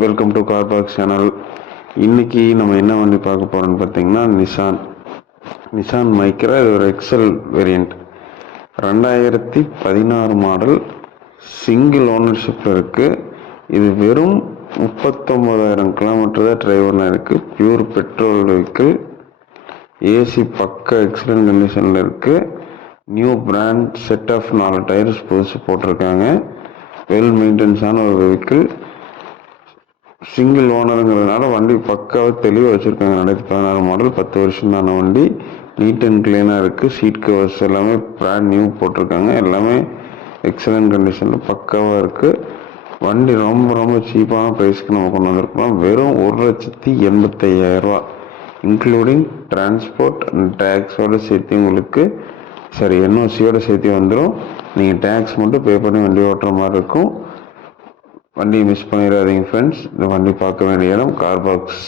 Welcome to car box channel. இன்னைக்கு நம்ம என்ன வண்டி பார்க்க போகிறோம்னு பார்த்தீங்கன்னா நிசான் மைக்ரா. இது ஒரு எக்ஸல் வேரியண்ட், 2016 மாடல், சிங்கிள் ஓனர்ஷிப்பில் இருக்குது. இது வெறும் 39,000 கிலோமீட்டர் தான் டிரைவ் பண்ண இருக்குது. Pure petrol vehicle. ஏசி பக்கா எக்ஸலன்ட் கண்டிஷனில் இருக்குது. New brand set of 4 tyres புதுசு போட்டிருக்காங்க. வெல் மெயின்டெனன்ஸான ஒரு வெஹிக்கிள். சிங்கிள் ஓனருங்கிறதுனால வண்டி பக்காவாக தெளிவாக வச்சுருக்காங்க. 2016 மாடல், 10 வருஷம் தான வண்டி. நீட் அண்ட் க்ளீனாக இருக்குது. சீட் கவர்ஸ் எல்லாமே பிராண்ட் நியூ போட்டிருக்காங்க. எல்லாமே எக்ஸலண்ட் கண்டிஷனில் பக்காவாக இருக்குது. வண்டி ரொம்ப சீப்பான ப்ரைஸ்க்கு நம்ம கொண்டு வந்திருக்கோம். வெறும் 1,85,000 இன்க்ளூடிங் டிரான்ஸ்போர்ட் அண்ட் டேக்ஸோடு சேர்த்து உங்களுக்கு என்ஓசியோடு சேர்த்து வந்துடும். நீங்கள் டேக்ஸ் மட்டும் பே பண்ணி வண்டி ஓட்டுற மாதிரி இருக்கும். வண்டியை மிஸ் பண்ணிடாதீங்க ஃப்ரெண்ட்ஸ். இந்த வண்டி பார்க்க வேண்டிய இடம் கார் பாக்ஸ்